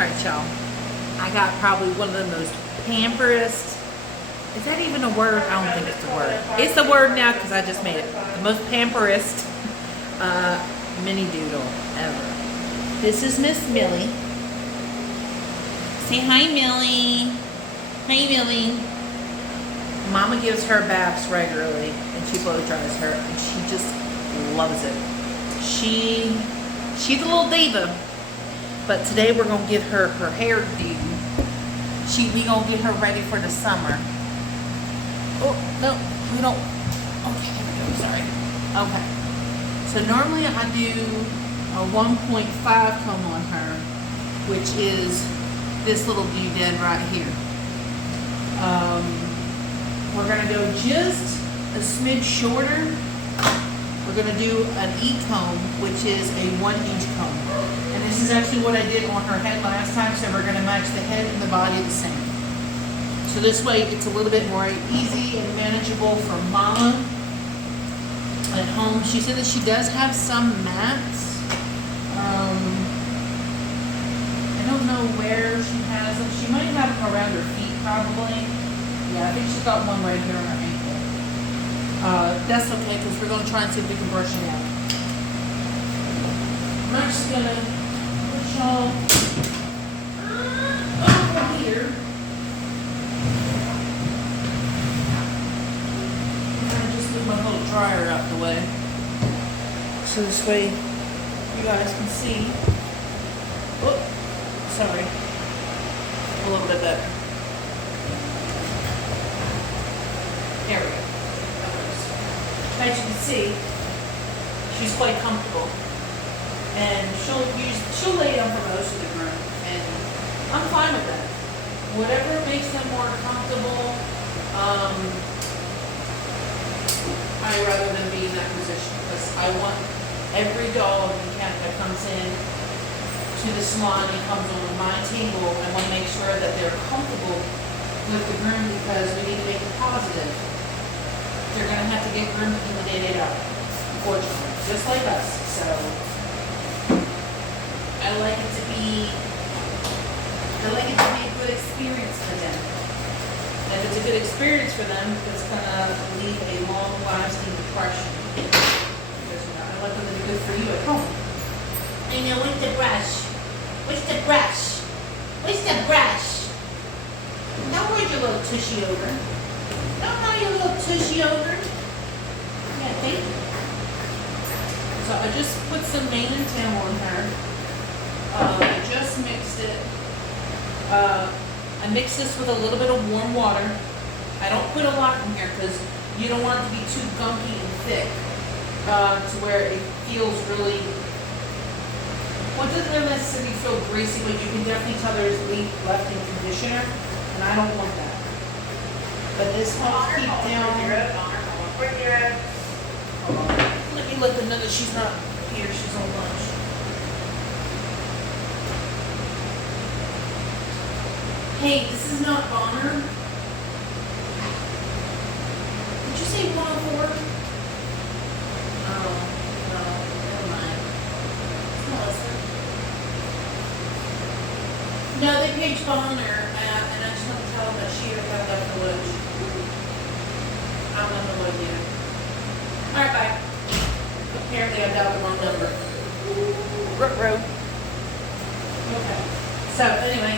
Alright, y'all. I got probably one of the most pamperest. Is that even a word? I don't think it's a word. It's a word now because I just made it. The most pamperest mini doodle ever. This is Miss Millie. Say hi, Millie. Hi, Millie. Mama gives her baths regularly and she blow dries her and she just loves it. She's a little diva, but today we're gonna give her her hairdo. We gonna get her ready for the summer. Oh no, we don't. Okay, here we go. Sorry. Okay. So normally I do a 1.5 comb on her, which is this little doodad right here. We're gonna go just a smidge shorter. We're gonna do an E-comb, which is a 1-inch comb. And this is actually what I did on her head last time, so we're gonna match the head and the body the same. So this way it's a little bit more easy and manageable for Mama at home. She said that she does have some mats. I don't know where she has them. She might have them around her feet probably. Yeah, I think she's got one right here on her ankle. That's okay, because we're going to try and see if we can brush it out. I'm actually going to push y'all over here. I'm going to just move my little dryer out the way. So this way you guys can see. Oh, sorry. A little bit better. There we go. As you can see, she's quite comfortable, and she'll lay down for most of the groom, and I'm fine with that. Whatever makes them more comfortable, I rather than be in that position, because I want every dog and cat that comes in to the salon and comes on my table, I want to make sure that they're comfortable with the groom, because we need to make it positive. They're going to have to get groomed in the day they die, unfortunately, just like us. So I like it to be a good experience for them. And if it's a good experience for them, it's going to leave a long-lasting impression. Because I like them to be good for you at home. I know, where's the brush? Where's the brush? Where's the brush? Now where's your little tushy over? Don't your little tushy over. Yeah, thank you. So I just put some mane and tail on her. I just mixed it. I mixed this with a little bit of warm water. I don't put a lot in here because you don't want it to be too gunky and thick to where it feels really. Well, it doesn't necessarily feel greasy, but you can definitely tell there's left in conditioner, and I don't want that. But this helps keep down. Let me let them know that she's not here. She's on lunch. Hey, this is not Bonner. Did you say 104? Oh, no, never mind. It's Melissa. No, they paged Bonner, and I just want to tell them that she got left for lunch. I don't know what yet. Alright, bye. Apparently I dialed the wrong number. Ruh-roh. Okay. So, anyway,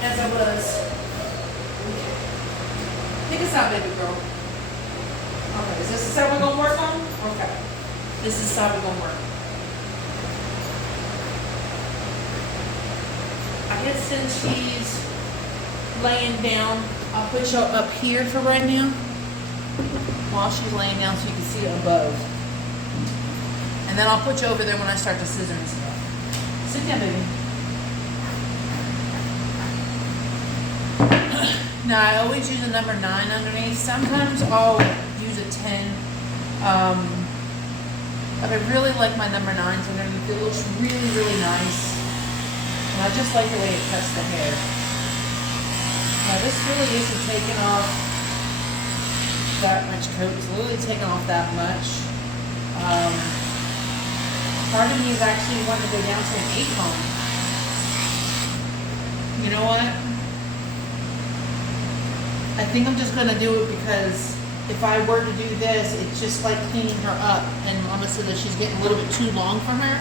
as I was... Pick us out, baby girl. Okay, is this the side we're going to work on? Okay. This is the side we're going to work. I guess since she's laying down, I'll put you up here for right now while she's laying down so you can see it above. And then I'll put you over there when I start to scissor and stuff. Sit down, baby. Now, I always use a number 9 underneath. Sometimes I'll use a 10. But I really like my number 9s underneath. It looks really, really nice. And I just like the way it cuts the hair. Now this really isn't taking off that much coat. It's literally taking off that much. Part of me is actually wanting to go down to an 8 comb. You know what? I think I'm just gonna do it because if I were to do this, it's just like cleaning her up, and Mama said that she's getting a little bit too long for her.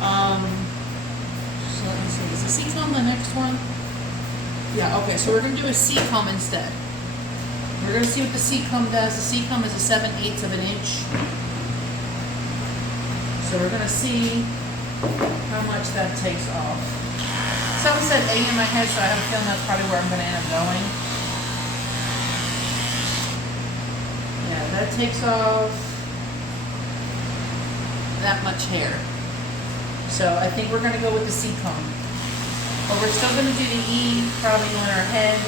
So let me see. Is the C-comb the next one? Yeah. Okay. So we're gonna do a C-comb instead. We're gonna see what the C-comb does. The C-comb is a 7/8 of an inch. So we're gonna see how much that takes off. Something said 8 in my head, so I have a feeling that's probably where I'm gonna end up going. Yeah, that takes off that much hair. So I think we're gonna go with the C-comb. But we're still gonna do the E, probably on her head,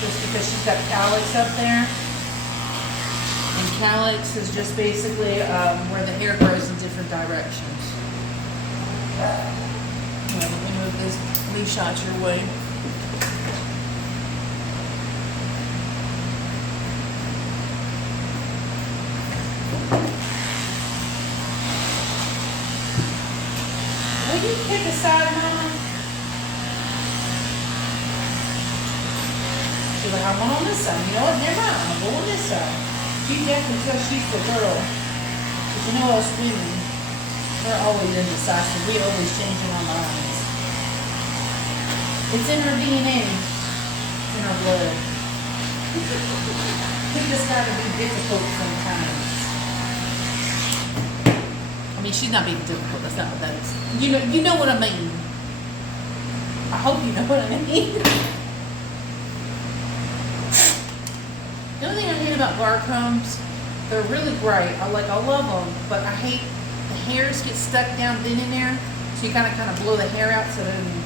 just because she's got calyx up there. And calyx is just basically where the hair grows in different directions. Let me move this leash out your way. Will you pick a side, Mama? She's like, I want on this side. You know what? Never mind. I'll go on this side. She definitely tells she's the girl. But you know us women, we're always indecisive. We always changing our minds. It's in her DNA. It's in our blood. We just gotta be difficult sometimes. I mean, she's not being difficult. That's not what that is. You know what I mean. I hope you know what I mean. The only thing I hate about bar combs, they're really great. I love them, but I hate the hairs get stuck down thin in there, so you kind of blow the hair out so that you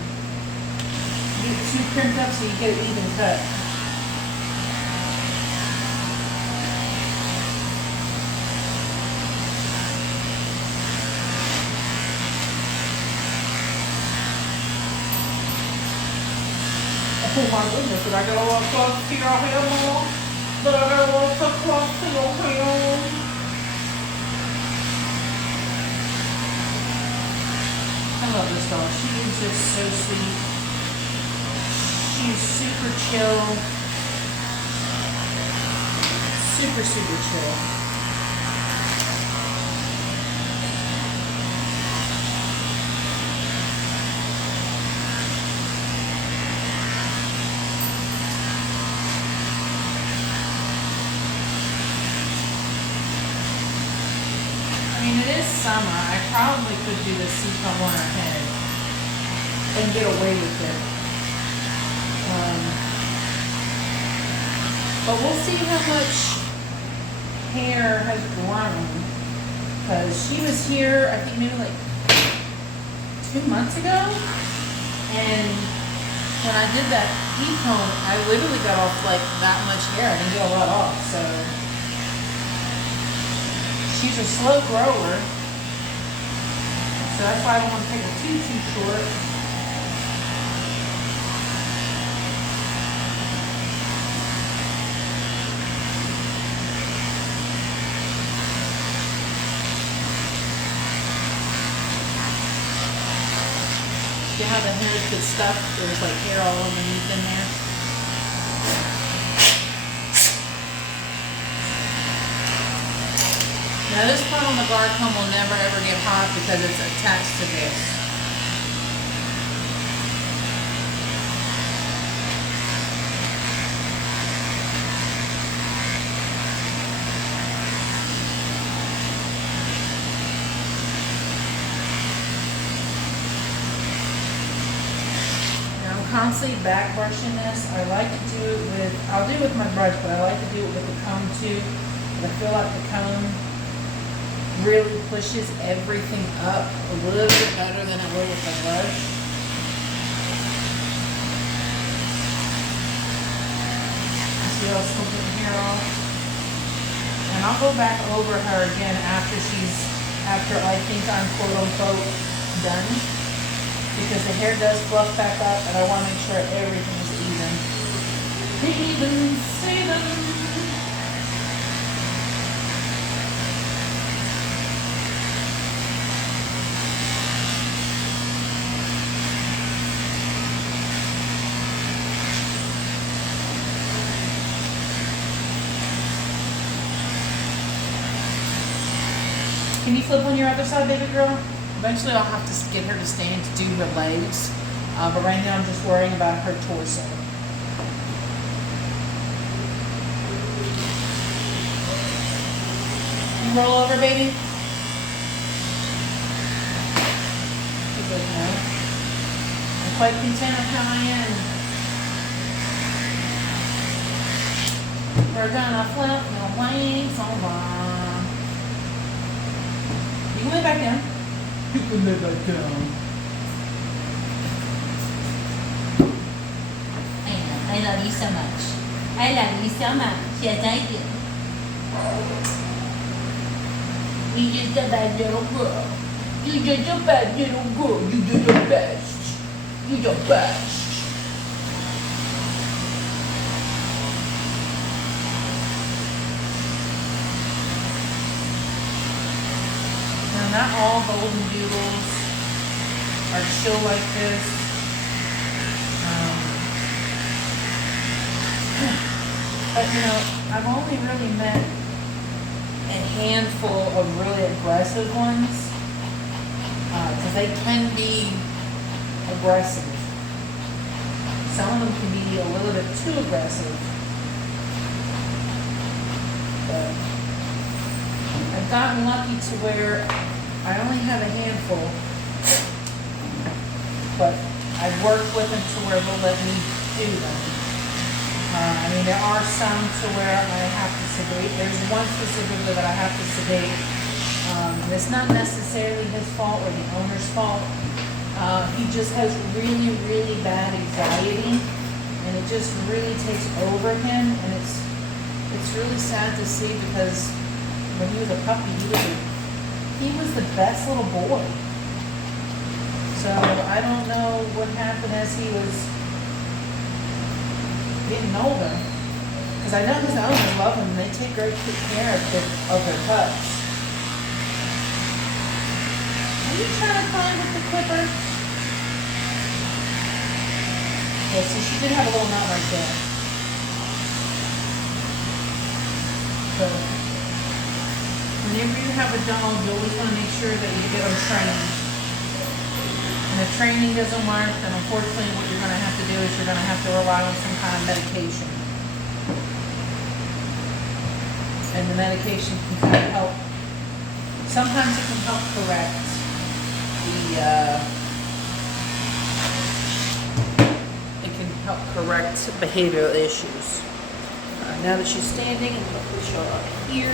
get it too crimped up so you get an even cut. Oh my goodness, did I get a little close to your hair, Mom? But I got a little too close to your hair. I love this dog. She is just so sweet. She's super chill. Super, super chill. It is summer. I probably could do the C-comb on her head and get away with it. But we'll see how much hair has grown. Because she was here, I think maybe like 2 months ago. And when I did that C-comb, I literally got off like that much hair. I didn't get a lot off, so. She's a slow grower, so that's why I don't want to take her too short. See how the hair gets stuck? There's like hair all underneath in there. Now this part on the guard comb will never ever get hot because it's attached to this. Now I'm constantly back brushing this. I like to do it with, I'll do it with my brush, but I like to do it with the comb too. I feel like the comb really pushes everything up a little bit better than it would with the brush. See how I'm putting hair off? And I'll go back over her again after I think I'm quote unquote done. Because the hair does fluff back up and I want to make sure everything is even. Even Steven. Can you flip on your other side, baby girl? Eventually I'll have to get her to stand to do her legs. But right now I'm just worrying about her torso. You roll over, baby? She's like, no. I'm quite content with how I am. We're gonna flip the legs over. You can lay back down. You can lay back down. I love you so much. I love you so much. Yes, I do. You're just a bad little girl. You're just a bad little girl. You're the best. You're the best. Now, not all golden doodles are chill like this. But you know, I've only really met a handful of really aggressive ones, because they can be aggressive. Some of them can be a little bit too aggressive. But I've gotten lucky to where I only have a handful, but I've worked with them to where they'll let me do them. I mean, there are some to where I have to sedate. There's one specifically that I have to sedate. And it's not necessarily his fault or the owner's fault. He just has really, really bad anxiety, and it just really takes over him. And it's really sad to see, because when he was a puppy, he was the best little boy. So I don't know what happened as he was getting older, because I know his owners love him and they take great care of their pups. Are you trying to climb with the clipper? Yeah, so she did have a little knot right there. So whenever you have a dog, you always want to make sure that you get them trained. And if training doesn't work, then unfortunately what you're going to have to do is you're going to have to rely on some kind of medication. And the medication can kind of help. Sometimes it can help correct behavioral issues. Now that she's standing, I'm going to push her up here.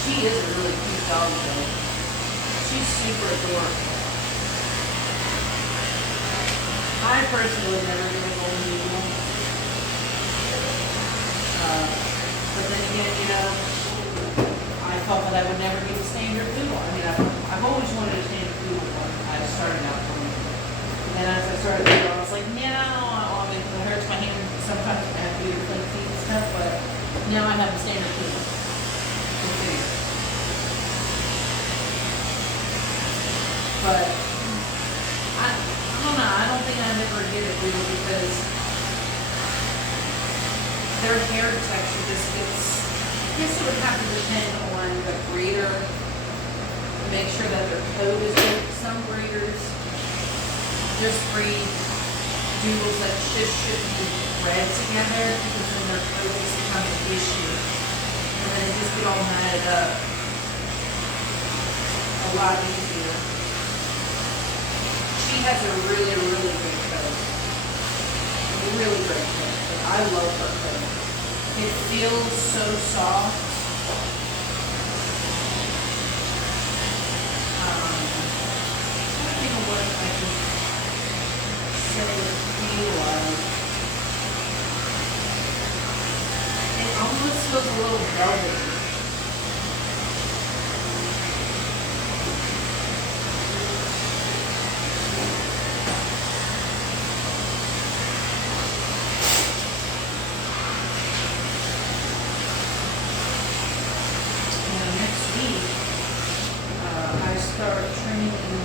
She is a really cute dog though. She's super adorable. I personally would never get a golden doodle. But then again, you know, I thought that I would never get a standard doodle. I mean, I've always wanted a standard doodle when I started out for me. And then as I started doodle, I was like, no, I mean, it hurts my hand sometimes when I have to do the clean feet and stuff, but now I have a standard doodle. But I don't know. I don't think I'd ever get a doodle, because their hair texture just gets. I guess it would have to depend on the breeder to make sure that their coat is good. Some breeders just breed doodles that just shouldn't be bred together, because then their coat just becomes an issue, and then they just get all matted up. A lot easier. She has a really, really great coat. Really great coat. I love her coat. It feels so soft. I think of what I can say it feel like. It almost feels a little velvety. Start training in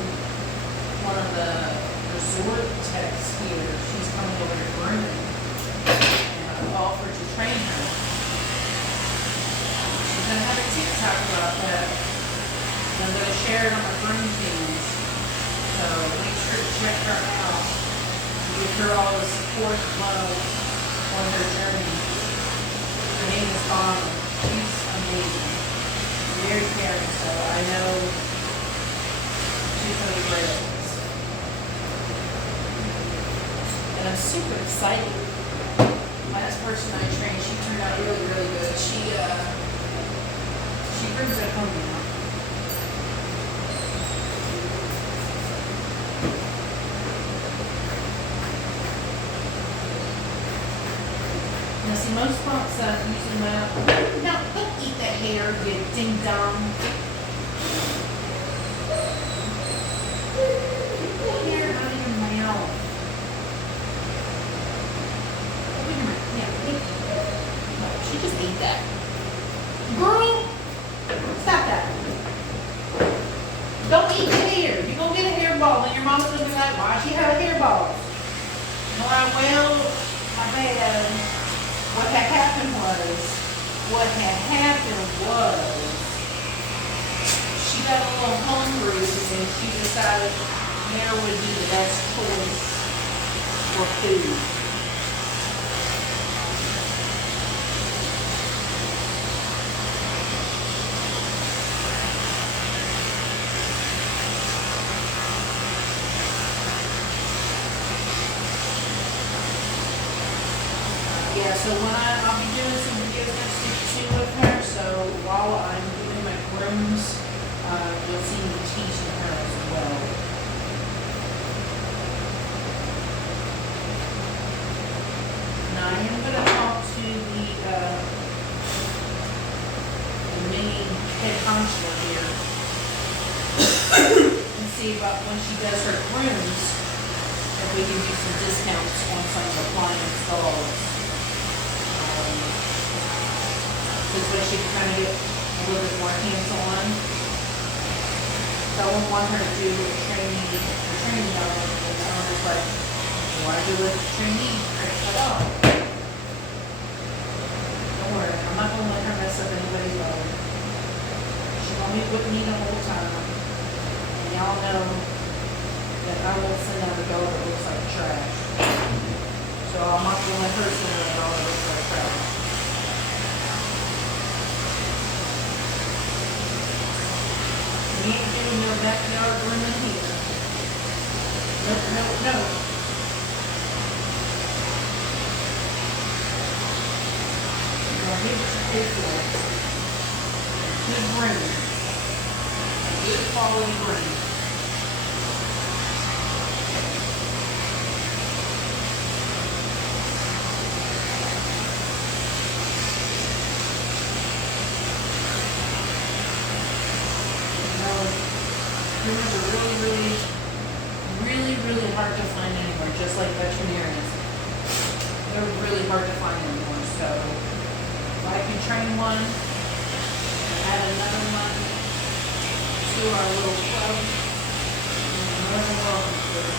one of the resort talk about that. I'm going to share it on my Groom page. So make sure to check her out. Give her all the support and love on her journey. Her name is Bonnie. She's amazing. Very caring, so I know she's going to be great at this. And I'm super excited. Last person I trained, she turned out really, really good. She brings it home now. Now see, most spots I'm using that. No, don't eat that hair, you ding dong. Get the hair out of your mouth. No, she just ate that. Girl, stop that. Don't eat the hair. You're going to get a hairball, and your mama's going to be like, why she have a hairball? Alright, well, my bad. What had happened was, she got a little hungry, and she decided hair would be the best choice for food. Yeah, so I'll be doing some videos next week too with her, so while I'm doing my grooms, you'll see me teaching her as well. Now I am going to talk to the main head honcho here and see about when she does her grooms, if we can do some discounts on some of the appliance stalls. This way she can kind of get a little bit more hands-on. So I won't want her to do a training on it, and I'm just like, you want to do a trainee? Like, oh. Don't worry, I'm not going to let her mess up anybody's life. She's going to be with me the whole time. And y'all know that I won't send out a dog that looks like trash. So I'm not going to let her send out a dog that looks like trash. We ain't doing no backyard grooming here. Nope, nope, nope. You're gonna get what you pay for. Good grooming. Good quality grooming. Groomers are really hard to find anymore, just like veterinarians. They're really hard to find anymore, so if I can train one, add another one to our little club, you're more than welcome to it.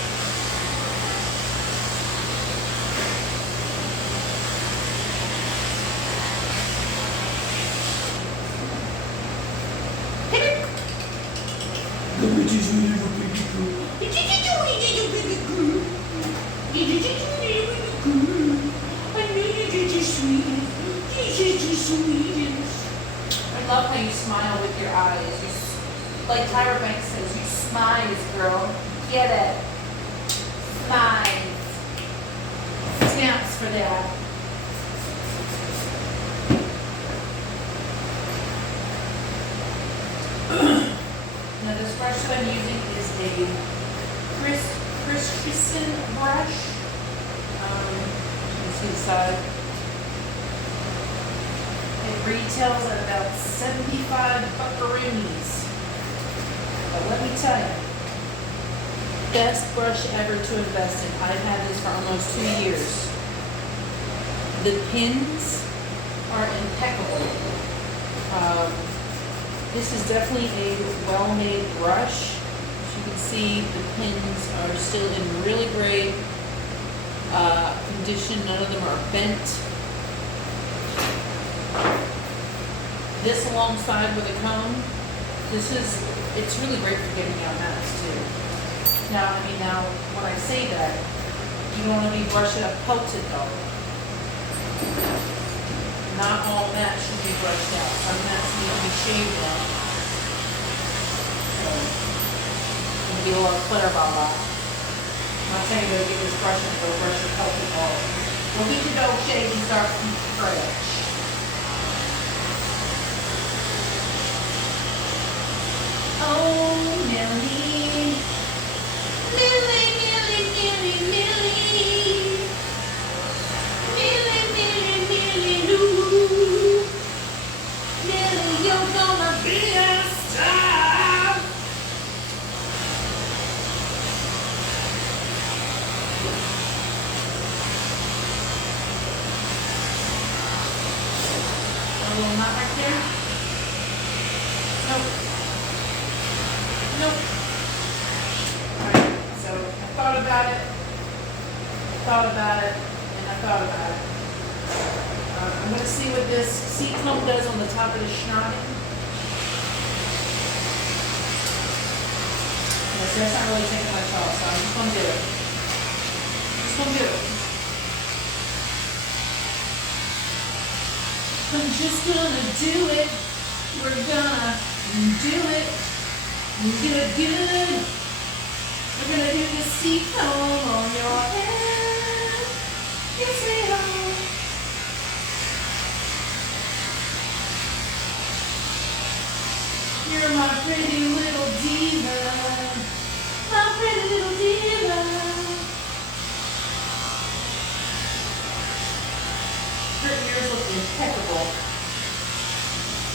I love how you smile with your eyes. Like Tyra Banks says, you smiles, girl. Get it. Smiles. Snaps for that. Now this brush that I'm using is a Christensen brush. You can see the side. It retails at about 75 buckaroonies. But let me tell you, best brush ever to invest in. I've had this for almost 2 years. The pins are impeccable. This is definitely a well-made brush. As you can see, the pins are still in really great condition. None of them are bent. this alongside with a comb, it's really great for getting out mess too. Now, when I say that, you don't want to be brushing up pelted though. Not all mats should be brushed out. Some mats need to be shaved out. So, I'm going to be a little clear about that. I'm not saying go get this brush and go brush your pelted balls. Go get your dog shaved and start from scratch. Oh, Millie. Millie, Millie, Millie, Millie. Millie, Millie, Millie, Lou. Millie, you're gonna be a star. A little knot right there? Nope. Nope. Alright, so I thought about it, and I thought about it. I'm going to see what this seat comb does on the top of the schnodding. Yes, that's not really taking much off, so I'm just going to do it. I'm just gonna do it. We're gonna do it. Good. We're gonna do the seat comb on your head. Yes, we are. You're my pretty little diva. My pretty little diva. Her ears look impeccable.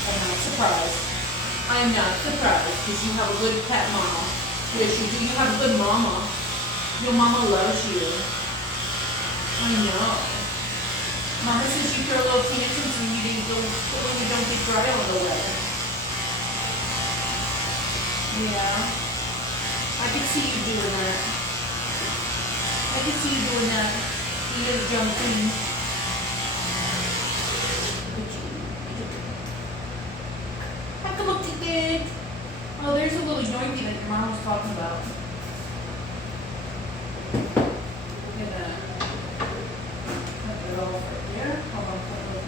I'm not surprised. I'm not surprised because you have a good cat mama. Yes, you do. You have a good mama. Your mama loves you. I know. Mama says you throw little tantrums when you don't get dry on the way. Yeah. I could see you doing that. You little jump queen. Have a look at it. Oh, there's a little yoinky that your mom was talking about. Look at that. Cut it off right there. Hold on, cut it off.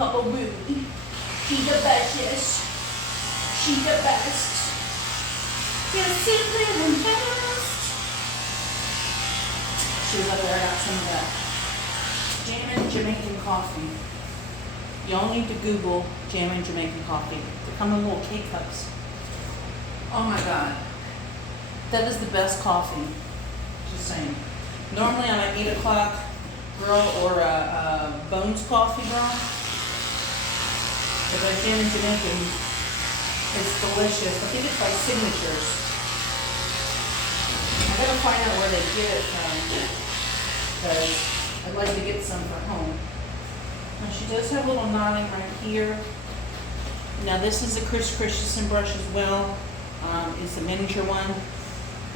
Papa Ruby. She's the bestest. She's the best. You're simply the best. She was up there, I got some of that Jammin' Jamaican coffee. Y'all need to Google Jammin' Jamaican coffee. They come in little K-cups. Oh my God. That is the best coffee. Just saying. Normally I'm an 8 o'clock girl or a Bones coffee girl. But I can't drink and it's delicious. I think it's by Signatures. I gotta find out where they get it from because I'd like to get some for home. Now she does have a little knotting right here. Now this is a Chris Christensen brush as well. It's a miniature one.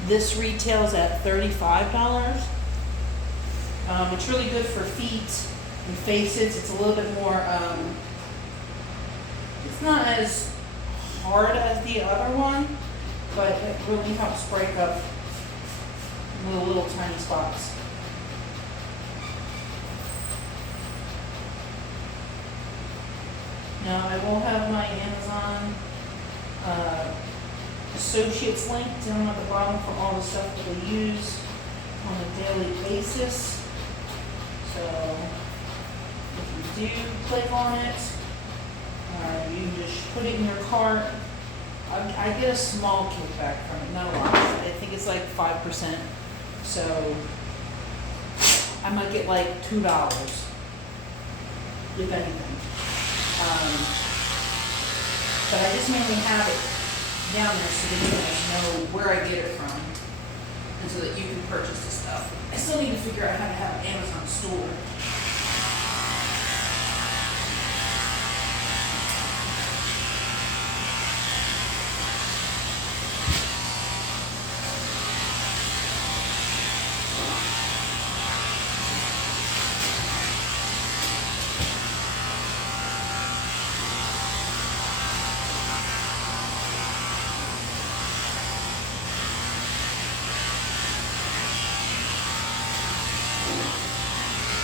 This retails at $35. It's really good for feet and faces. It's a little bit more, it's not as hard as the other one, but it really helps break up little tiny spots. Now I will have my Amazon associates link down at the bottom for all the stuff that we use on a daily basis. So if you do click on it, you can just put it in your cart. I get a small kickback from it, not a lot. I think it's like 5%. So I might get like $2, if anything. But I just mainly have it down there so that you guys know where I get it from and so that you can purchase the stuff. I still need to figure out how to have an Amazon store.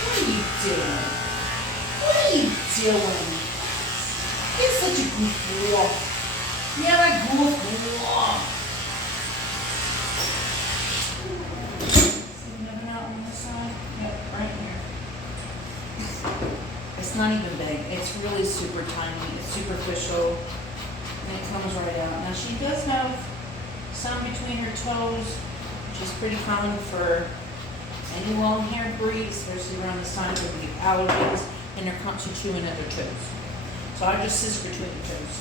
What are you doing? You're such a goofball. You're a goofball. See nothing out on this side? Yep, right here. It's not even big. It's really super tiny. It's superficial. And it comes right out. Now she does have some between her toes, which is pretty common for any long-haired breed, especially around this time, there will be allergies, and they're constantly chewing at their toes. So I just scissor between the toes.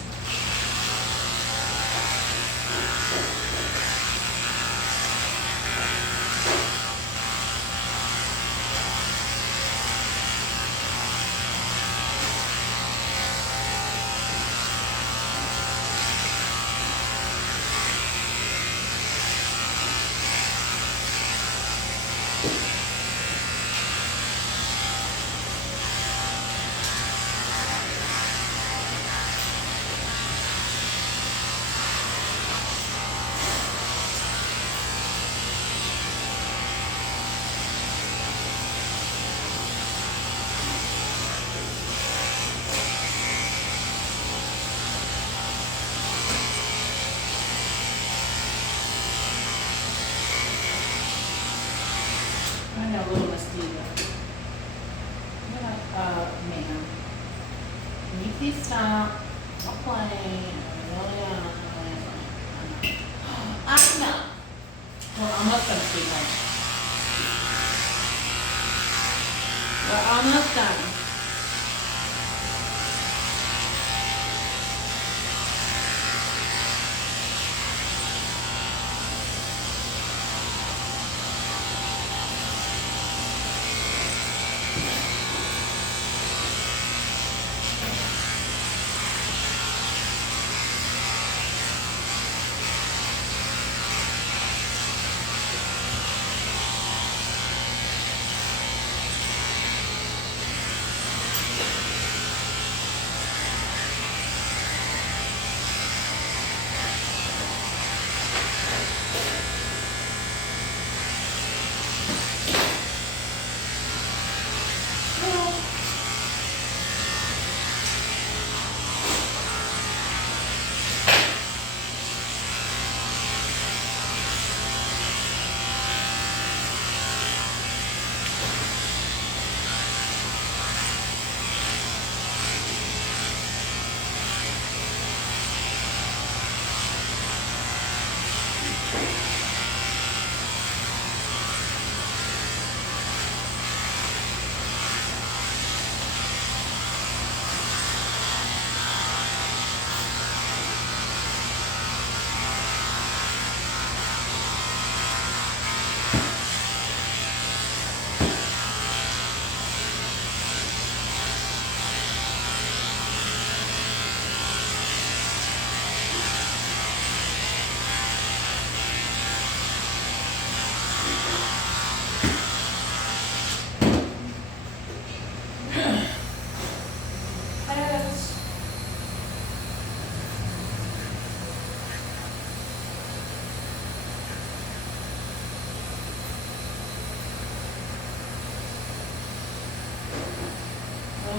I know, little Miss Diva. Ma'am, can you please stop? I'm playing. I'm not. We're almost done, sweetheart. We're almost done.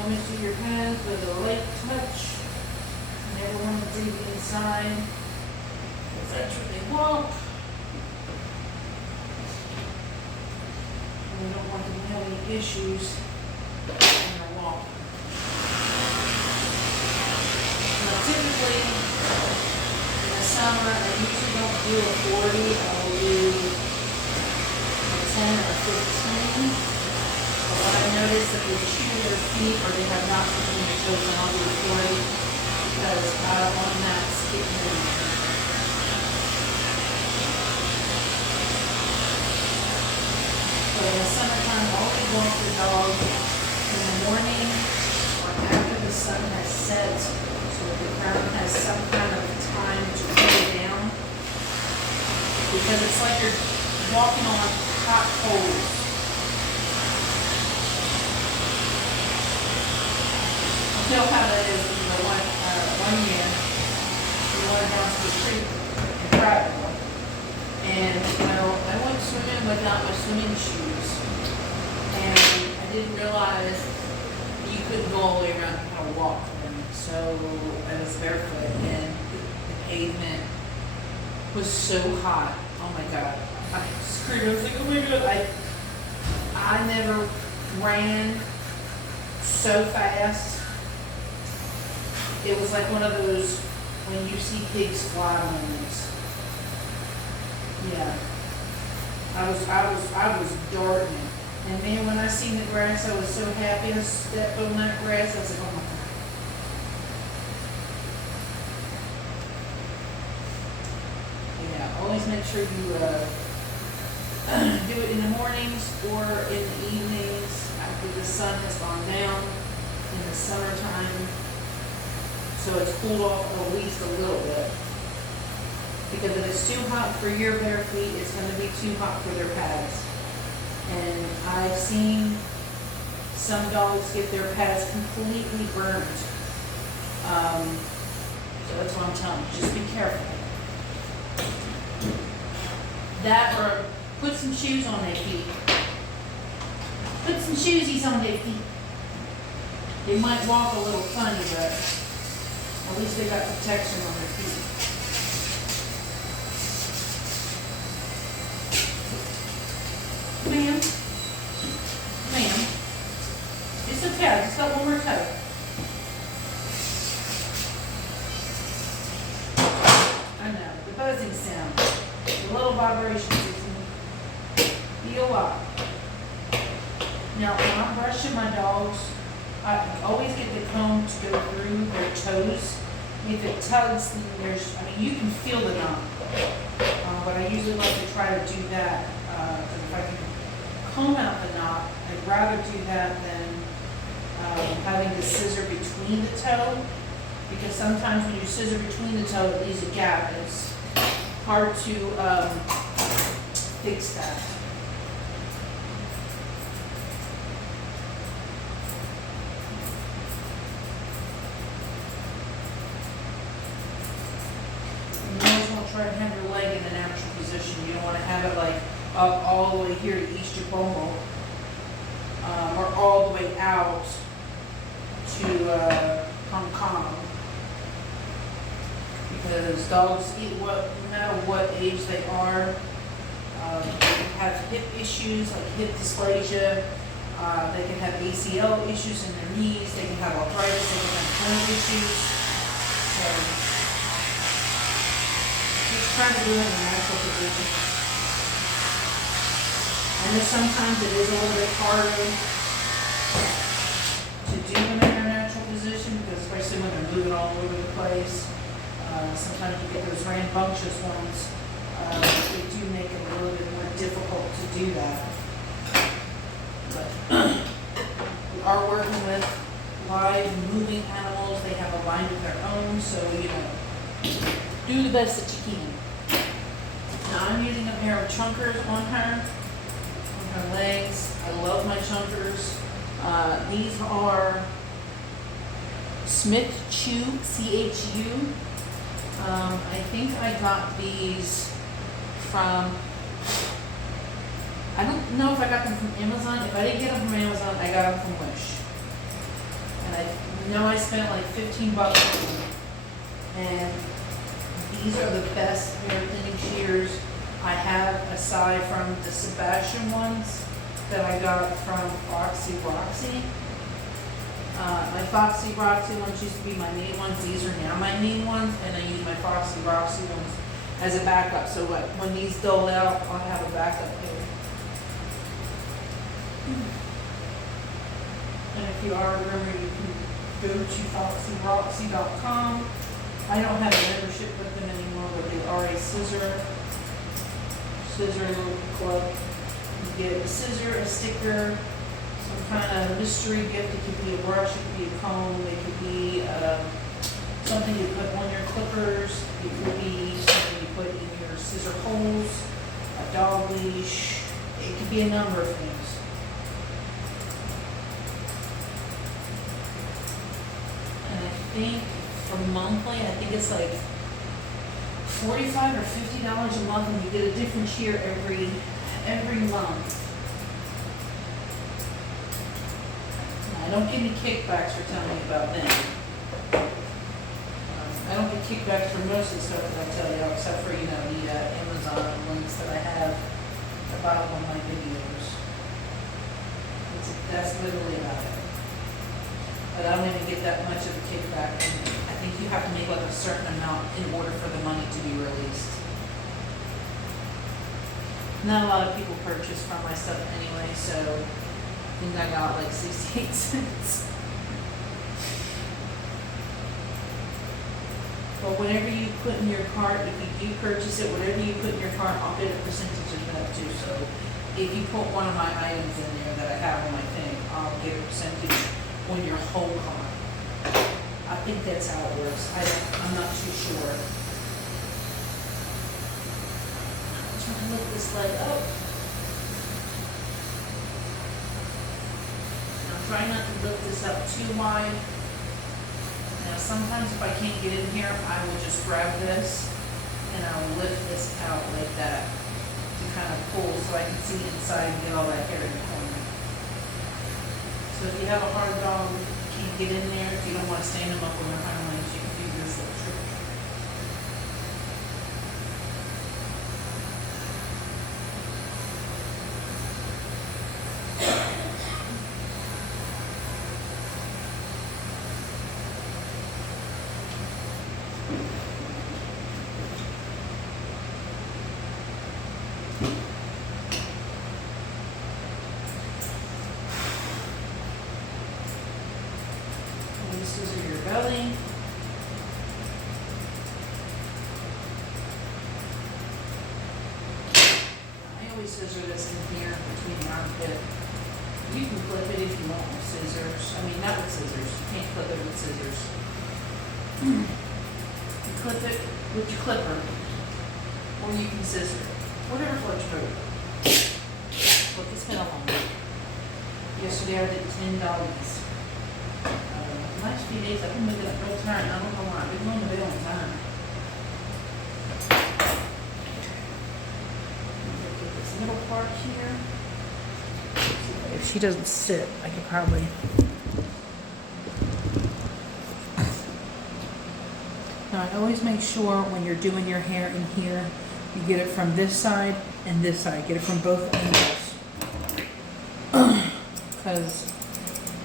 always do your hands with a light touch. Never want to breathe inside. Because that's where they walk. And we don't want them to have any issues when they're walking. Now typically, in the summer, I usually don't do a 40. I will do a 10 or a 15. But when I notice that they chew their feet or they have not between their toes, then I'll do a 40 because I don't want that skipping in there. So in the summertime, I always walk the dog in the morning or after the sun has set so that the ground has some kind of time to cool down. Because it's like you're walking on hot coals. I know how that is. One year, we went down to the creek in Prattville, and I went swimming without my swimming shoes, and I didn't realize you couldn't go all the way around how to walk them. So I was barefoot, and the pavement was so hot. Oh my God! I screamed. I was like, oh my God! I never ran so fast. It was like one of those when you see pigs fly moments. Yeah. I was darting. And man, when I seen the grass, I was so happy. I stepped on that grass. I was like, oh my God. Yeah, always make sure you do it in the mornings or in the evenings after the sun has gone down in the summertime. So it's cooled off at least a little bit. Because if it's too hot for your bare feet, it's going to be too hot for their pads. And I've seen some dogs get their pads completely burnt. So that's what I'm telling you. Just be careful. That or put some shoes on their feet. Put some shoesies on their feet. They might walk a little funny, but at least they got protection on their feet. Ma'am? Ma'am? It's okay, I just got one more toe. I know, the buzzing sound, the little vibrations, it can be a lot. Now, when I'm brushing my dogs, I always get the comb to go through their toes. If it tugs, then you can feel the knot. But I usually like to try to do that. If I can comb out the knot, I'd rather do that than having the scissor between the toe. Because sometimes when you scissor between the toe, it leaves a gap. It's hard to fix that. Try to have your leg in a natural position. You don't want to have it like up all the way here to Easter Bomo, or all the way out to Hong Kong. Because dogs eat no matter what age they are. They can have hip issues like hip dysplasia. They can have ACL issues in their knees. They can have arthritis. They can have joint issues. So, just trying to do it in a natural position. I know sometimes it is a little bit harder to do them in their natural position, because especially when they're moving all over the place. Sometimes you get those rambunctious ones. They do make it a little bit more difficult to do that. But we are working with live moving animals. They have a mind of their own, so do the best that you can. Now I'm using a pair of chunkers on her legs. I love my chunkers. These are Smith Chew, CHU. I think I got these from, I don't know if I got them from Amazon. If I didn't get them from Amazon, I got them from Wish. And I know I spent like $15 on them. And these are the best hair thinning shears I have, aside from the Sebastian ones that I got from Foxy Roxy. My Foxy Roxy ones used to be my main ones. These are now my main ones, and I use my Foxy Roxy ones as a backup. So when these dull out, I'll have a backup here. And if you are a groomer, you can go to foxyroxy.com. I don't have a membership with them anymore, but they are a scissor club. You get a scissor, a sticker, some kind of mystery gift. It could be a brush, it could be a comb, it could be something you put on your clippers, it could be something you put in your scissor holes, a dog leash. It could be a number of things. And I think for monthly, I think it's like $45 or $50 a month, and you get a different shear every month. Now, I don't get any kickbacks for telling you about them. I don't get kickbacks for most of the stuff that I tell you, except for, the Amazon links that I have at the bottom of my videos. That's literally about it. But I don't even get that much of a kickback. I think you have to make like a certain amount in order for the money to be released. Not a lot of people purchase from my stuff anyway, so I think I got like 68 cents. But whatever you put in your cart, if you do purchase it, whatever you put in your cart, I'll get a percentage of that too. So if you put one of my items in there that I have on my thing, I'll get a percentage on your whole cart. I think that's how it works. I'm not too sure. I'm trying to lift this leg up. I'm trying not to lift this up too wide. Now sometimes if I can't get in here, I will just grab this and I'll lift this out like that to kind of pull so I can see inside and get all that hair in the corner. So if you have a hard dog, can't get in there, if you don't want to stand them up on their hind legs, you can do this little trick. This is your belly. I always scissor this in here between the armpit. You can clip it if you want with scissors. I mean, not with scissors. You can't clip it with scissors. You clip it with your clipper, or you can scissor it. Whatever floats your boat. Look, it's been a long day. Yesterday I did 10 doggies. The last few days I've been looking at real tired, and I don't know why. I've been going to bed on time. Get this middle part here. If she doesn't sit, I could probably. Now I always make sure when you're doing your hair in here, you get it from this side and this side. Get it from both angles. Because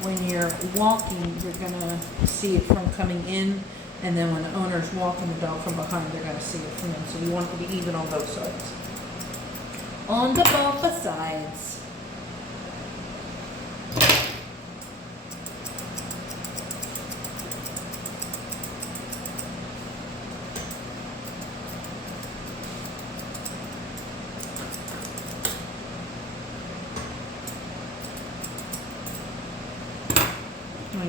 when you're walking, you're gonna see it from coming in, and then when the owner's walking the dog from behind, they're gonna see it from them. So we want it to be even on both sides. On the both sides.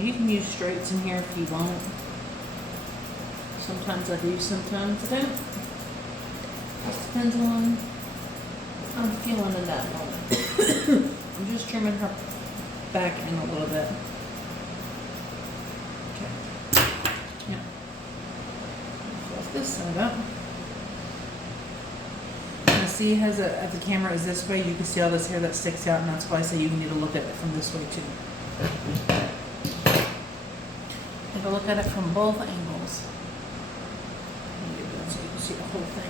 You can use straights in here if you want. Sometimes I do, sometimes I don't. Just depends on how I'm feeling in that moment. I'm just trimming her back in a little bit. Okay. Yeah. Fluff this side up. Now see, as the camera is this way, you can see all this hair that sticks out, and that's why I say you need to look at it from this way too. to look at it from both angles. So you can see the whole thing.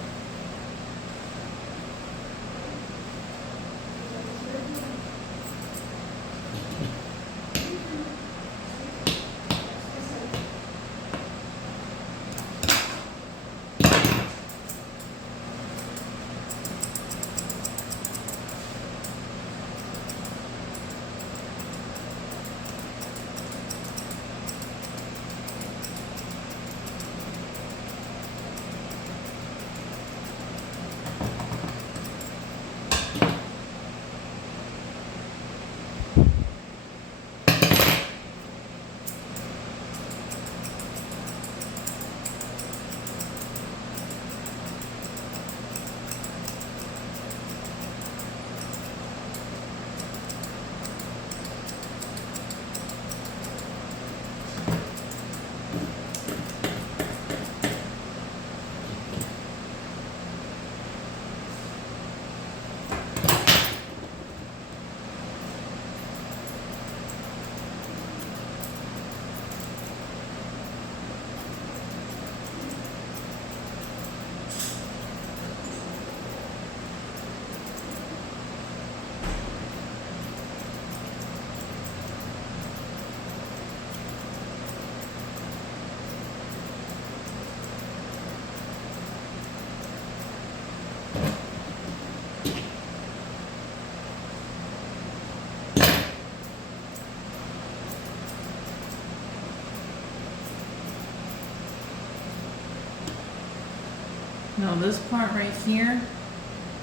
Now this part right here,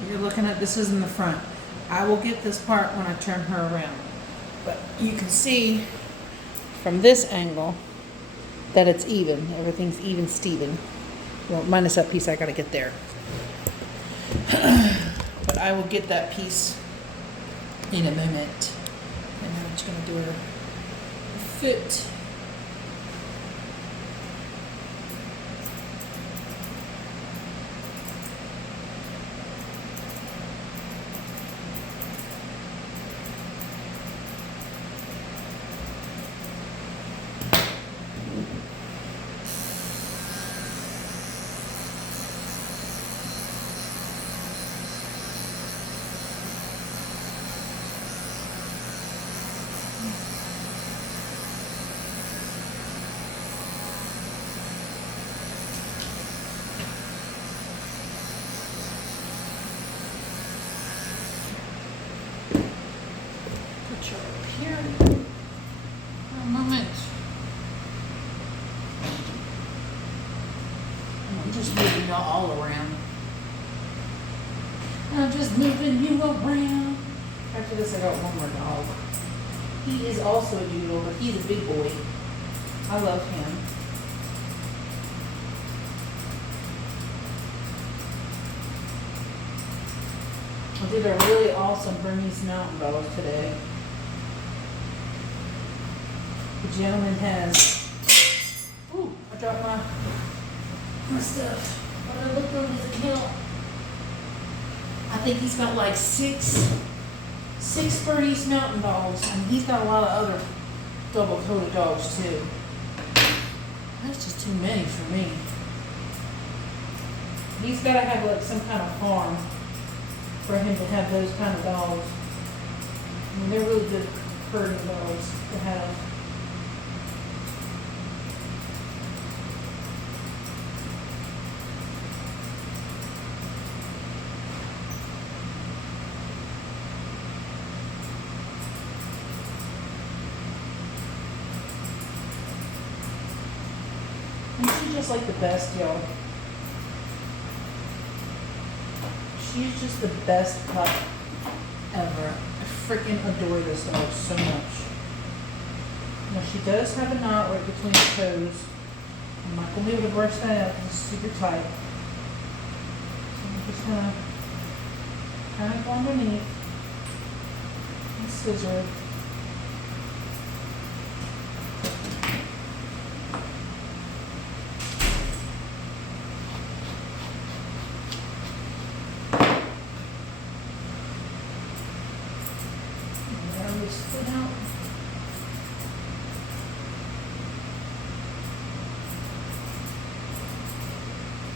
you're looking at, this is in the front. I will get this part when I turn her around. But you can see from this angle that it's even. Everything's even Steven. Well, minus that piece I gotta get there. But I will get that piece in a moment. And I'm just gonna do her foot. Here. A moment. I'm just moving y'all all around. I'm just moving you around. After this, I got one more dog. He is also a doodle, but he's a big boy. I love him. I did a really awesome Burmese mountain dog today. The gentleman has, ooh, I dropped my stuff. When I looked on his account, I think he's got like six Bernese mountain dogs, and he's got a lot of other double-coated dogs too. That's just too many for me. He's got to have like some kind of farm for him to have those kind of dogs. I mean, they're really good herding dogs to have. And she's just like the best, y'all. She's just the best pup ever. I freaking adore this dog so much. Now she does have a knot right between her toes. I'm not going to be able to brush that out because it's super tight. So I'm just going to kind of go underneath and scissor it.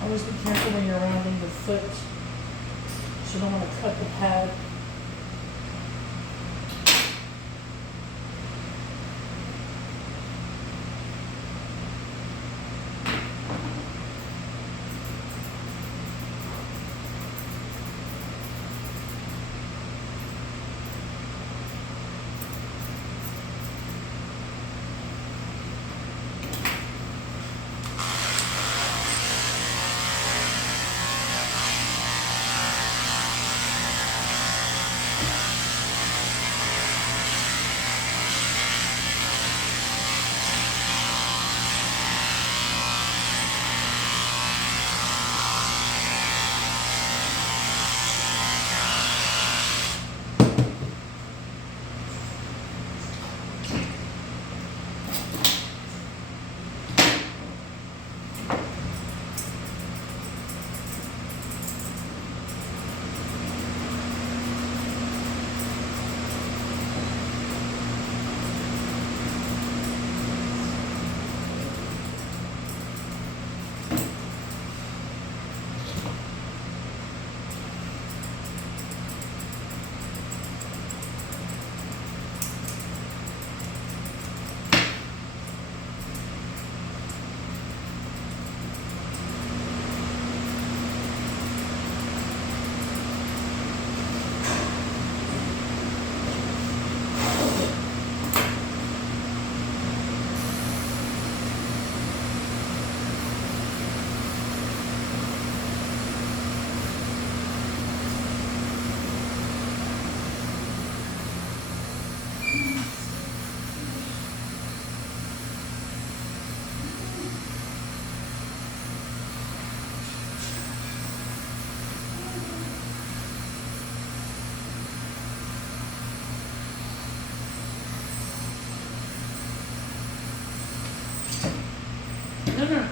Always be careful when you're rounding the foot. So you don't want to cut the pad. No, no.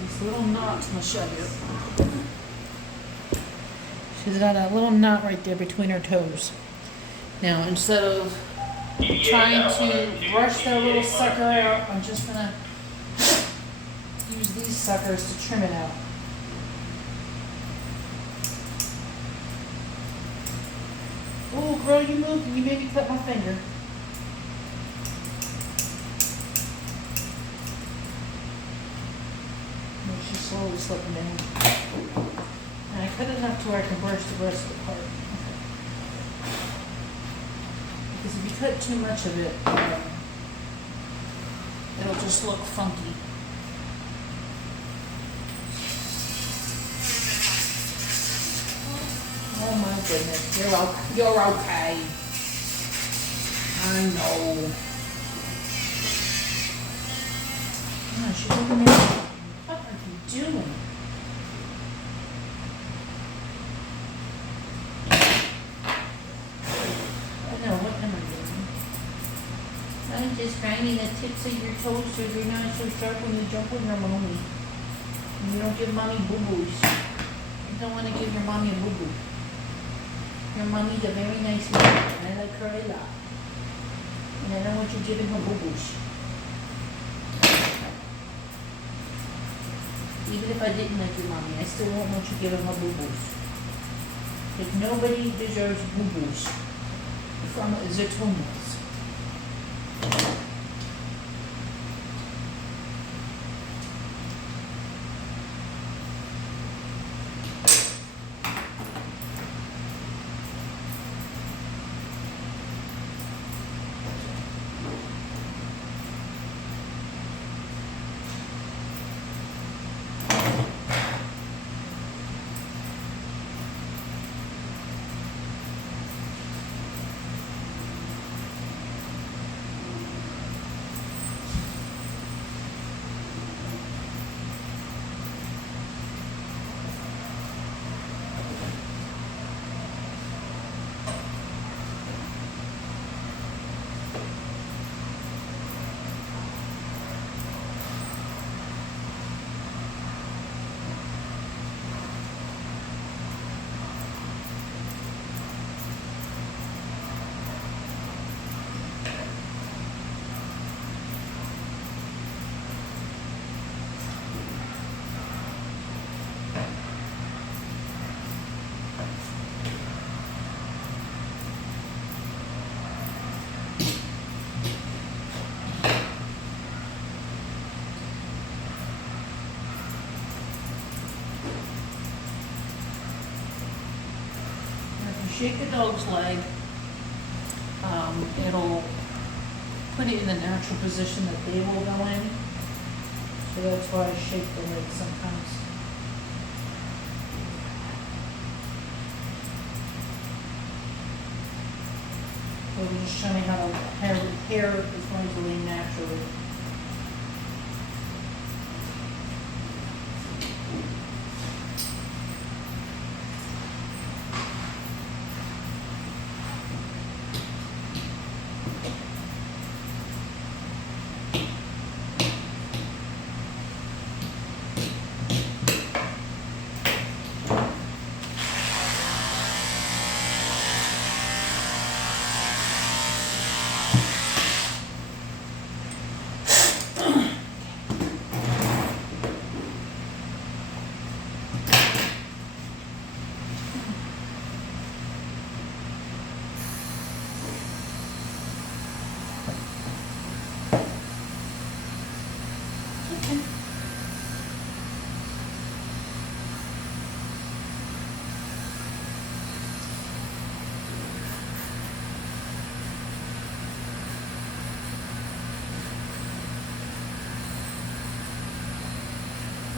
These little knots, I'll show you. She's got a little knot right there between her toes. Now, instead of trying to brush that little sucker out, I'm just gonna use these suckers to trim it out. Oh, girl, you moved and you made me cut my finger. She's slowly slipping down. And I cut it enough to where I can brush the rest of the part. Because if you cut too much of it, it'll just look funky. Oh my goodness, you're okay. I know. Oh, she's looking at me. What are you doing? I know, what am I doing? I'm just grinding the tips of your toes so you're not so sharp when you jump with your mommy. And you don't give mommy boo-boos. You don't want to give your mommy a boo-boo. Your mommy's a very nice mom, and I like her a lot. And I don't want you giving her boo-boos. Even if I didn't like your mommy, I still won't want you giving her boo-boos. Because nobody deserves boo-boos from the toenails. Shake the dog's leg, it'll put it in the natural position that they will go in. So that's why I shake the leg sometimes. It'll just show me how the hair is going to lay naturally.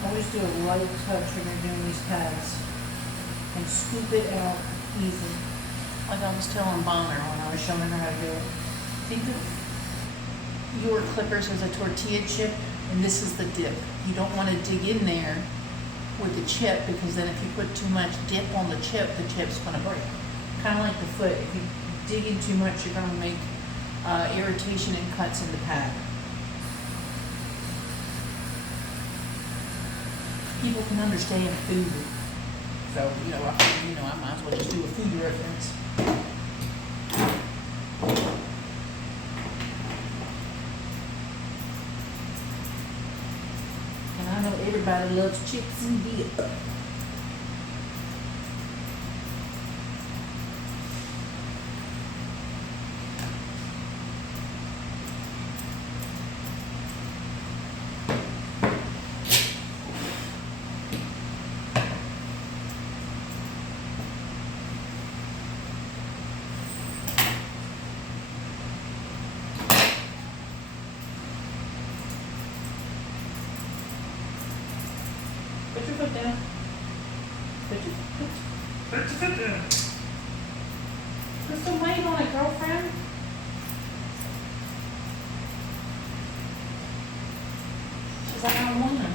Always do a light touch when you're doing these pads and scoop it out easy. Like I was telling Bonner when I was showing her how to do it. Think of your clippers as a tortilla chip, and this is the dip. You don't want to dig in there with the chip, because then if you put too much dip on the chip's going to break. Kind of like the foot. If you dig in too much, you're going to make irritation and cuts in the pad. People can understand food, so I might as well just do a food reference. And I know everybody loves chips and dip. Put your foot down. Put your foot down. Put some weight on it, girlfriend. She's like, I don't want to.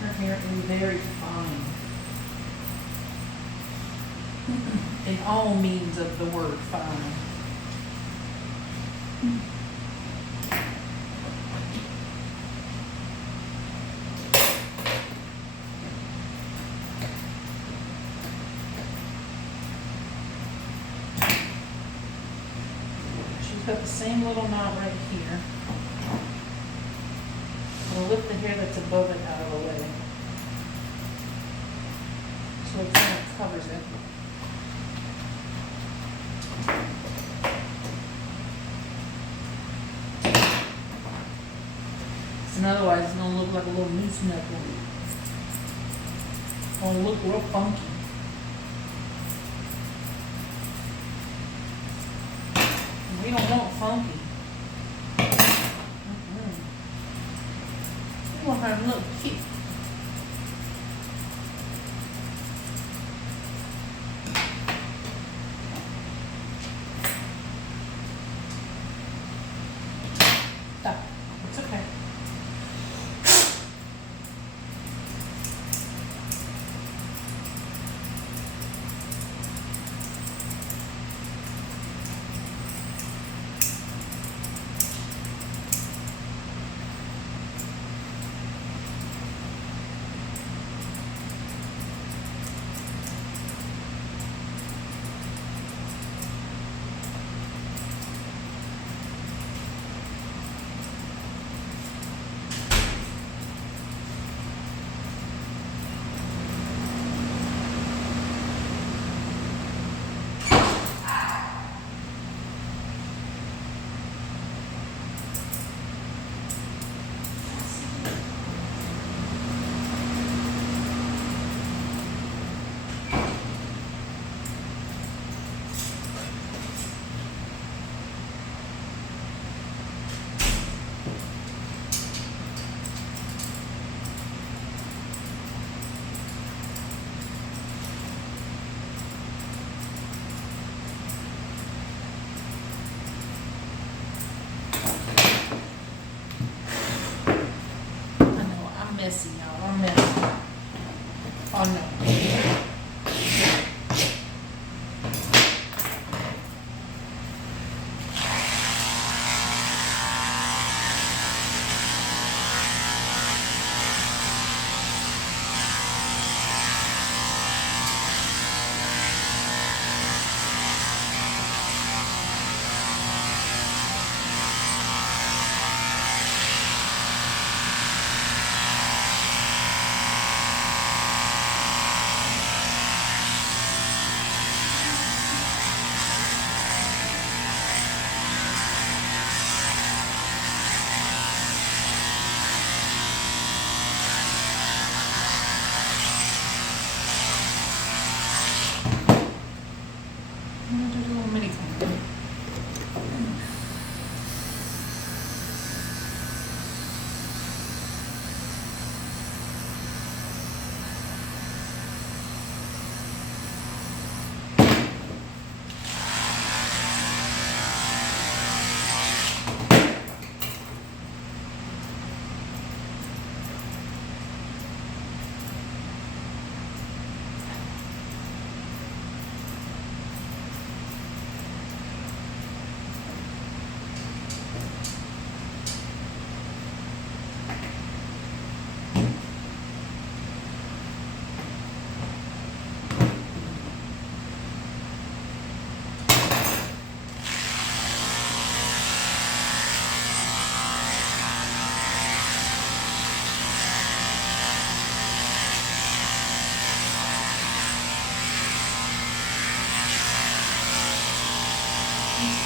Her hair is very fine. In all means of the word fine. She's got the same little knot right here. We'll lift the hair that's above it out of the way, so it kind of covers it. And otherwise it's going to look like a little moose knuckle. It's going to look real funky. We don't want funky. We want her to look cute. Stop. It's okay. messy, y'all. I'm messy. Oh no.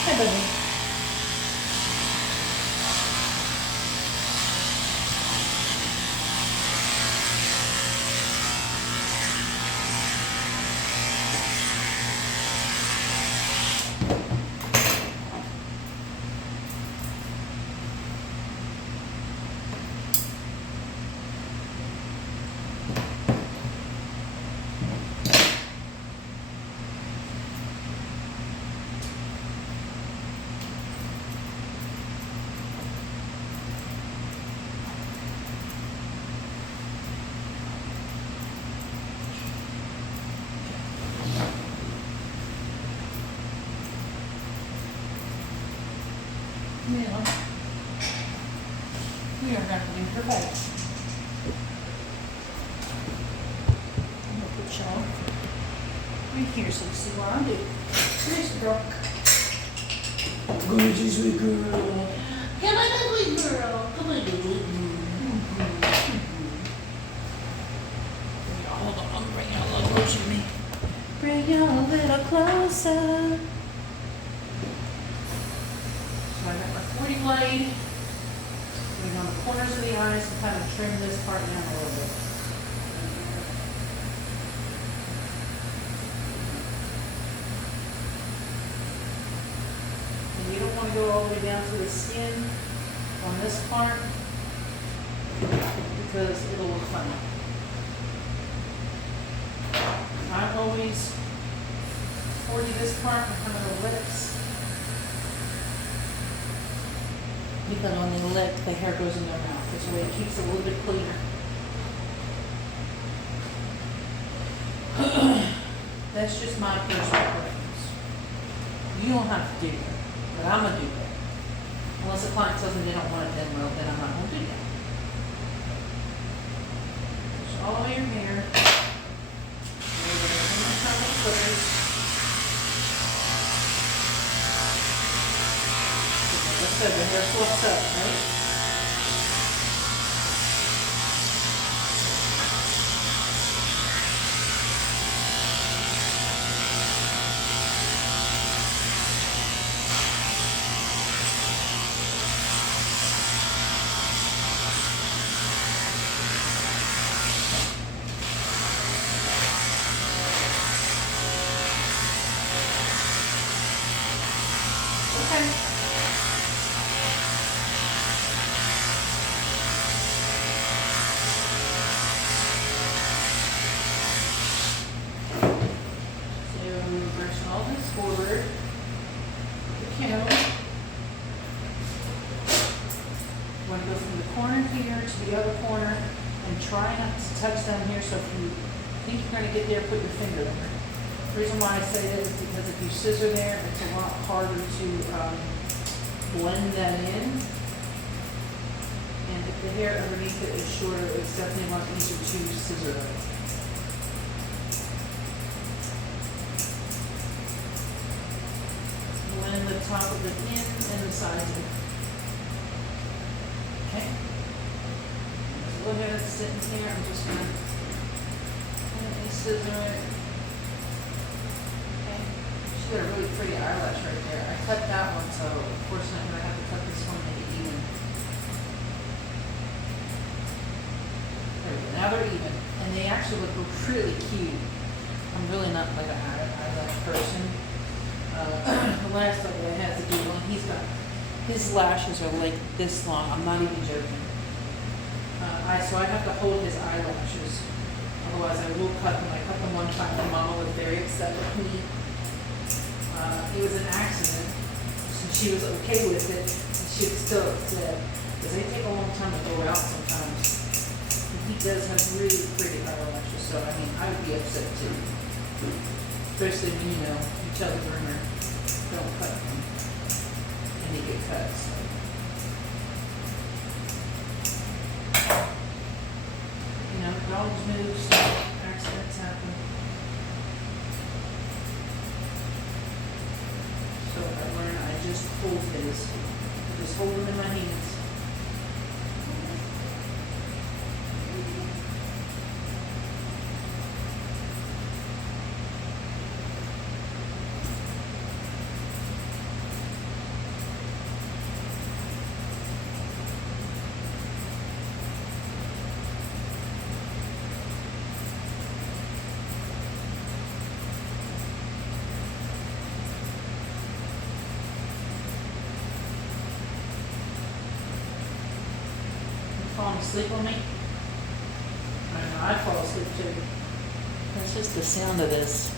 Hey, baby. Now, we are going to do her face. I'm going to put y'all right here so you see what I do. Here's the girl. Good, you sweet girl. Come on, ugly girl. Come on, ugly girl. Hold on, I'm bringing y'all a little closer to me. Bring y'all a little closer. So I got my 40 blade. Putting on the corners of the eyes and kind of trim this part down a little bit. And you don't want to go all the way down to the skin on this part because it'll look funny. I always 40 this part in front of the lips. Because on the lip, the hair goes in their mouth. This way it keeps it a little bit cleaner. That's just my personal preference. You don't have to do that, but I'm going to do that. Unless the client tells me they don't want it done well, then I'm not going to do that. Push all your hair. So the hair fluffs up, right? Okay. All this forward, the candle. Want to go from the corner here to the other corner And try not to touch down here, so if you think you're gonna get there, put your finger there. The reason why I say that is because if you scissor there, it's a lot harder to blend that in. And if the hair underneath it is shorter, it's definitely a lot easier to scissor it. Blend the top of it in and the sides in. Okay? So go ahead and sit in here. I'm just gonna scissor it. Okay. She got a really pretty eyelash right there. I cut that one, so unfortunately I'm gonna have to cut this one maybe even. There we go. Now they're even, and they actually look really cute. I'm really not like an eyelash person. The last one that I had to do one, his lashes are like this long. I'm not even joking. So I have to hold his eyelashes. Otherwise, I will cut them. I cut them one time. My mama was very upset with me. It was an accident. So she was okay with it. She was still upset because they take a long time to go out sometimes. And he does have really pretty eyelashes, so I mean, I would be upset too. Especially when you tell the groomer, don't cut them, and they get cut. So. Dogs move, so accidents happen. So I learned I just hold his. I just hold them in my hands. Falling asleep on me? I know, I fall asleep too. That's just the sound of this.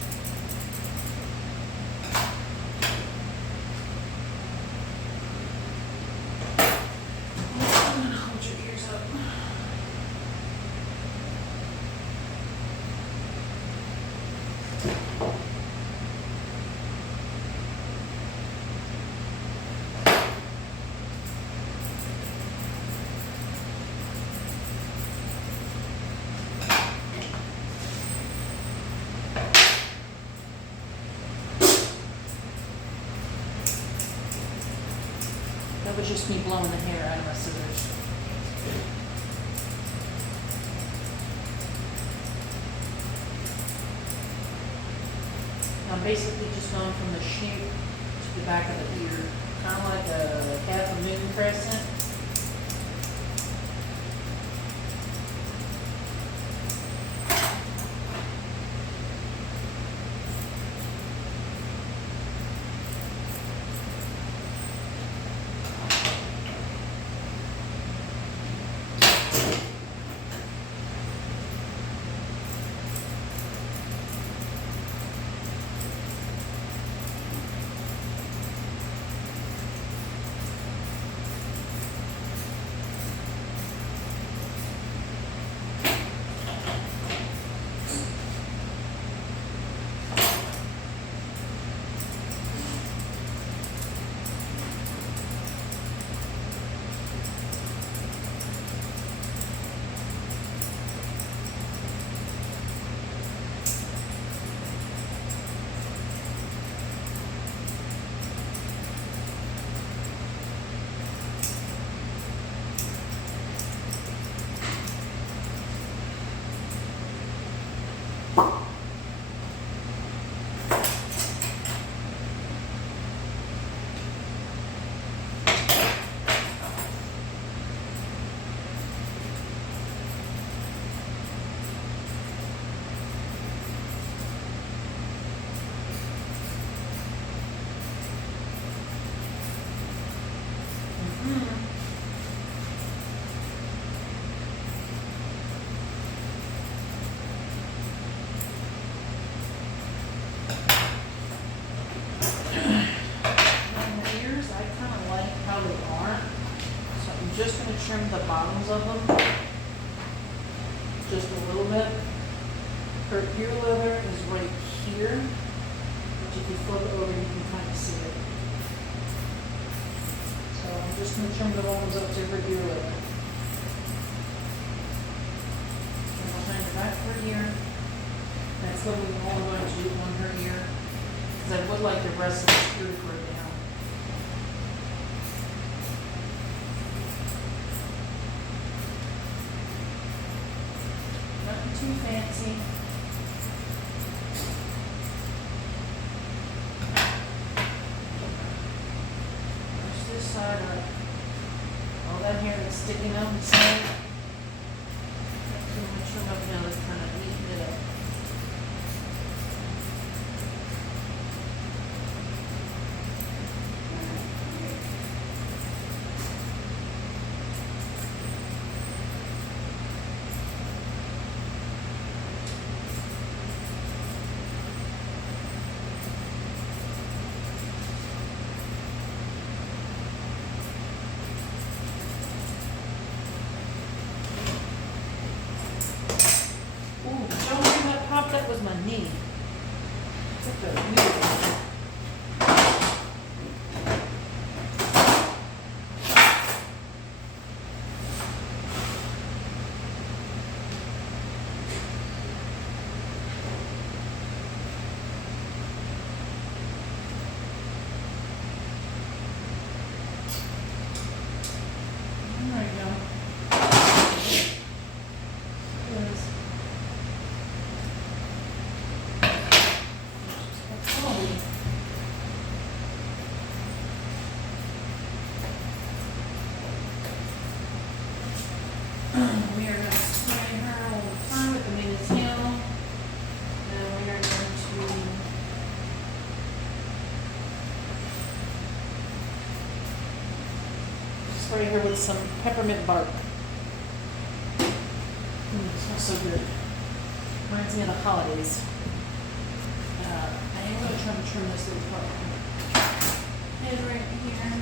I'm gonna hold your ears up. That was just me blowing the hair out of my scissors. I'm basically just going from the shoot to the back of the ear, kind of like a half a moon crescent. just going to trim the bottoms of them. just a little bit. Her ear leather is right here, which if you flip it over, you can kind of see it. So I'm just going to trim the ones up to her ear leather. And behind her back of her ear. That's what we all going to do on her ear. Because I would like the rest of the ear to grow down. Nothing too fancy. Push this side up. All that hair that's sticking out inside. I'm going to trim up now. Let's kind of neaten it up. That was my knee. Look at that. There you go. We are going to spray her all the time with the Millie's nail. And we are going to spray her with some peppermint bark. It smells so good. Reminds me of the holidays. I am going to try to trim this little part. Head right here.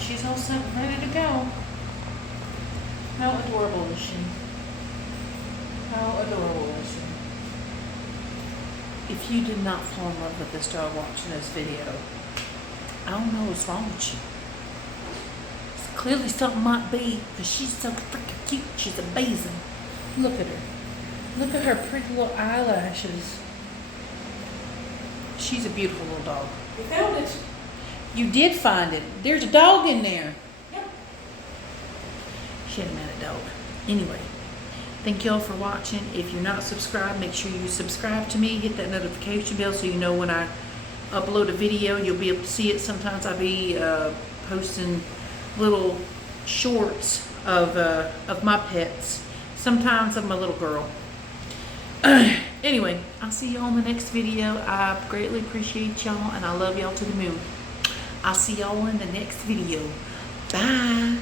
She's all set, ready to go. How adorable is she? How adorable is she? If you did not fall in love with this dog watching this video, I don't know what's wrong with you. Clearly something might be, because she's so freaking cute. She's amazing. Look at her. Look at her pretty little eyelashes. She's a beautiful little dog. We found it. You did find it. There's a dog in there. Yep. She had a mad dog. Anyway, thank y'all for watching. If you're not subscribed, make sure you subscribe to me. Hit that notification bell so you know when I upload a video. You'll be able to see it. Sometimes I'll be posting little shorts of my pets. Sometimes of my little girl. Anyway, I'll see y'all in the next video. I greatly appreciate y'all and I love y'all to the moon. I'll see y'all in the next video. Bye.